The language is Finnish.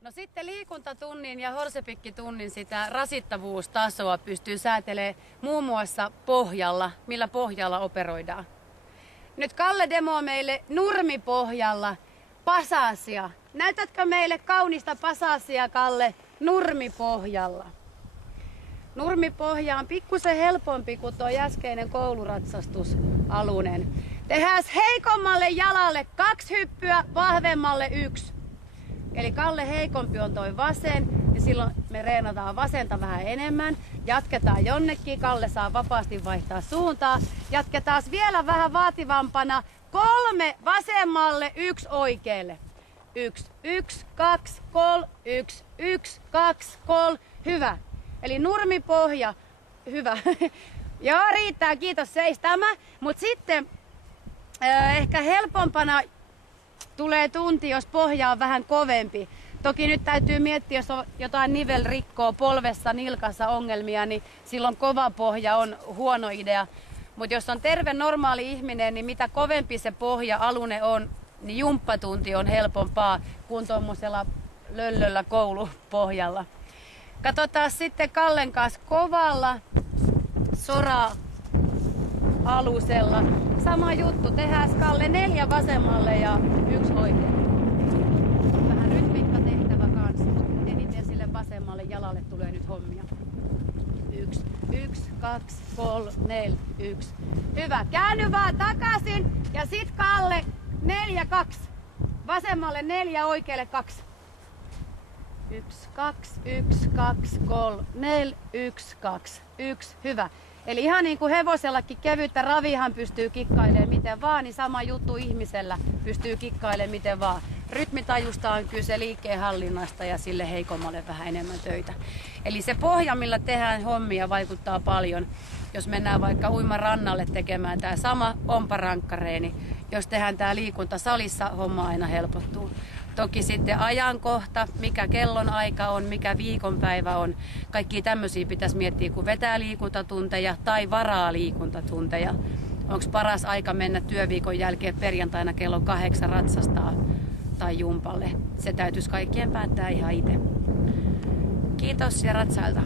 No sitten liikuntatunnin ja horsepikkitunnin sitä rasittavuustasoa pystyy säätelemään muun muassa pohjalla, millä pohjalla operoidaan. Nyt Kalle demo meille nurmipohjalla pasasia. Näytätkö meille kaunista pasasia, Kalle, nurmipohjalla? Nurmipohja on pikkusen helpompi kuin tuo äskeinen kouluratsastusalunen. Tehdään heikommalle jalalle 2 hyppyä, vahvemmalle 1. Eli Kalle heikompi on toi vasen ja silloin me reenataan vasenta vähän enemmän. Jatketaan jonnekin, Kalle saa vapaasti vaihtaa suuntaa. Jatketaan vielä vähän vaativampana 3 vasemmalle, 1 oikealle. 1, 1, 2, 3, 1, 1, 2, 3. Hyvä. Eli nurmipohja. Hyvä. Joo, riittää. Kiitos, seis tämä. Mutta sitten ehkä helpompana tulee tunti, jos pohja on vähän kovempi. Toki nyt täytyy miettiä, jos on jotain nivelrikkoa polvessa, nilkassa ongelmia, niin silloin kova pohja on huono idea. Mutta jos on terve normaali ihminen, niin mitä kovempi se pohja-alune on, niin jumppatunti on helpompaa kuin tuommoisella löllöllä koulupohjalla. Katsotaan sitten Kallen kanssa kovalla sora-alusella. Sama juttu, tehdään Kalle 4 vasemmalle ja 1 oikealle. Vähän rytmikka tehtävä kanssa, mutta eniten sille vasemmalle jalalle tulee nyt hommia. 1, 1, 2, 3, 4, 1. Hyvä, käänny vaan takaisin ja sit Kalle 4, 2. Vasemmalle 4, oikealle 2. 1, 2, 1, 2, 3, 4, 1, 2, 1. Hyvä. Eli ihan niin kuin hevosellakin kevyttä ravihan pystyy kikkailemaan miten vaan, niin sama juttu ihmisellä pystyy kikkailemaan miten vaan. Rytmitajusta on kyse liikkeenhallinnasta ja sille heikommalle vähän enemmän töitä. Eli se pohja, millä tehdään hommia, vaikuttaa paljon. Jos mennään vaikka uimarannalle tekemään tämä sama omparankkareeni, jos tehdään tämä liikunta salissa, homma aina helpottuu. Toki sitten ajankohta, mikä kellon aika on, mikä viikonpäivä on. Kaikki tämmöisiä pitäisi miettiä, kun vetää liikuntatunteja tai varaa liikuntatunteja. Onko paras aika mennä työviikon jälkeen perjantaina kello 8 ratsastaa tai jumpalle? Se täytyisi kaikkien päättää ihan itse. Kiitos ja ratsailta.